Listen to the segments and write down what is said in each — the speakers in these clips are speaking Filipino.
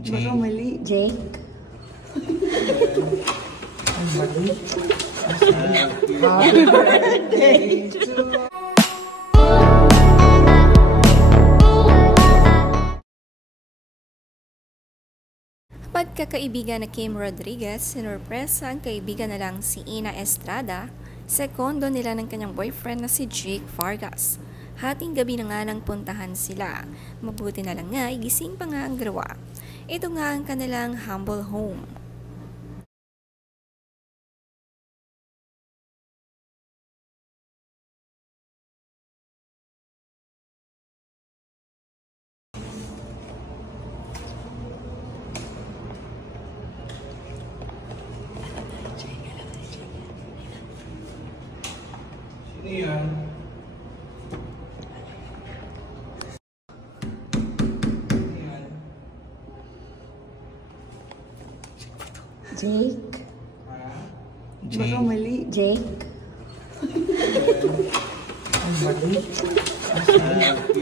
Baka mali. Jake. Mali. Happy birthday to Pagkakaibigan na Kim Rodriguez, sinurpresa ang kaibigan na lang si Ina Estrada, sekondo nila ng kanyang boyfriend na si Jake Vargas. Hating gabi na nga nang puntahan sila. Mabuti na lang nga, igising pa nga ang dalawa. Ito nga ang kanilang humble home. Yan. Jake. Baka mali. Jake. Mali.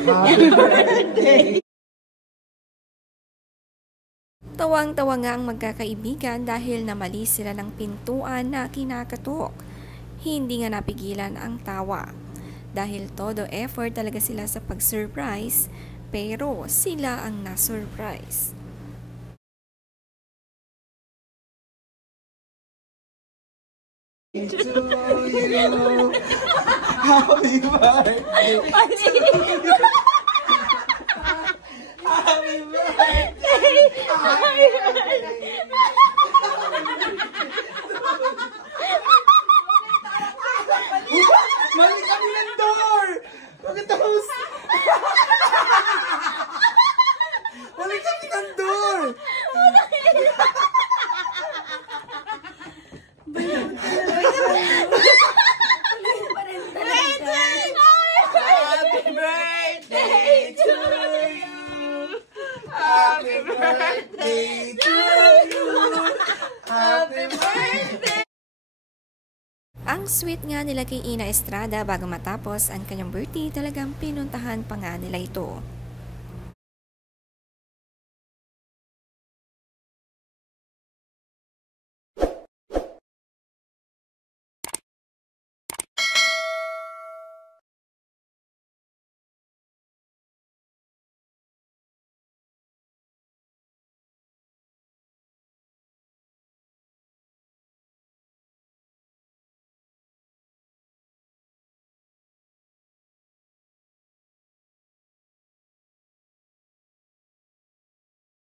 Happy birthday. Tawang-tawa nga ang magkakaibigan dahil namali sila ng pintuan na kinakatok. Hindi nga napigilan ang tawa. Dahil todo effort talaga sila sa pag-surprise, pero sila ang na-surprise. To you. Happy birthday. Happy birthday. Happy birthday. Mali kami ng door! Pagkatapos! Mali kami ng door! Happy birthday to you! Happy birthday to you! Happy birthday! Ang sweet nga nila kay Ina Estrada bago matapos ang kanyang birthday, talagang pinuntahan pa nga nila ito.